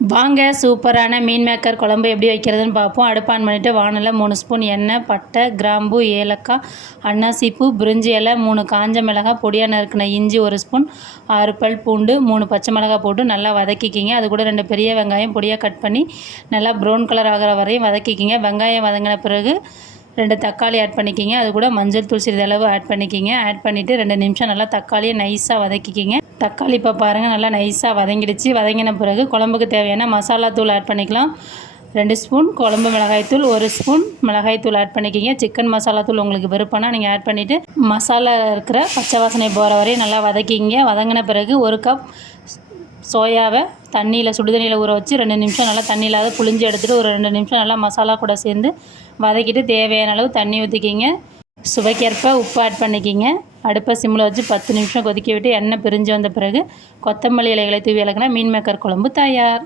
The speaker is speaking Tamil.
வாங்க சூப்பரான மீன் மேக்கர் குழம்பு எப்படி வைக்கிறதுன்னு பார்ப்போம். அடுப்பான் பண்ணிவிட்டு வானலில் மூணு ஸ்பூன் எண்ணெய் பட்டை கிராம்பு ஏலக்காய் அன்னாசிப்பூ பிரிஞ்சி இலை மூணு காஞ்ச மிளகாய் பொடியாக நறுக்கின இஞ்சி ஒரு ஸ்பூன் ஆறு பல் பூண்டு மூணு பச்சை மிளகாய் போட்டு நல்லா வதக்கிக்கிங்க. அது கூட ரெண்டு பெரிய வெங்காயம் பொடியாக கட் பண்ணி நல்லா ப்ரௌன் கலர் ஆகிற வரையும் வதக்கிக்கிங்க. வெங்காயம் வதங்கின பிறகு ரெண்டு தக்காளி ஆட் பண்ணிக்கிங்க. அது கூட மஞ்சள் தூள் சிறிதளவு ஆட் பண்ணிக்கிங்க. ஆட் பண்ணிவிட்டு ரெண்டு நிமிஷம் நல்லா தக்காளியை நைஸாக வதக்கிக்கிங்க. தக்காளி இப்போ பாருங்கள் நல்லா நைஸாக வதங்கிடுச்சு. வதங்கின பிறகு குழம்புக்கு தேவையான மசாலா தூள் ஆட் பண்ணிக்கலாம். ரெண்டு ஸ்பூன் குழம்பு மிளகாய்த்தூள் ஒரு ஸ்பூன் மிளகாய்த்தூள் ஆட் பண்ணிக்கிங்க. சிக்கன் மசாலா தூள் உங்களுக்கு விருப்பம்னா நீங்கள் ஆட் பண்ணிவிட்டு மசாலா இருக்கிற பச்சை வாசனை போகிற வரையும் நல்லா வதக்கிங்க வதங்கின பிறகு ஒரு கப் சோயாவை தண்ணியில் சுடு தண்ணியில் ஊற வச்சு ரெண்டு நிமிஷம் நல்லா தண்ணி இல்லாத புளிஞ்சு எடுத்துகிட்டு ஒரு ரெண்டு நிமிஷம் நல்லா மசாலா கூட சேர்ந்து வதக்கிட்டு தேவையான அளவு தண்ணி ஊற்றிக்கிங்க சுவைக்கேற்ப உப்பு ஆட் பண்ணிக்கிங்க. அடுப்பை சிம்மில் வச்சு பத்து நிமிஷம் கொதிக்க விட்டு எண்ணெய் பிரிஞ்சு வந்த பிறகு கொத்தமல்லி இலைகளை தூவி இலக்குனா மீன் மேக்கர் குழம்பு தயார்.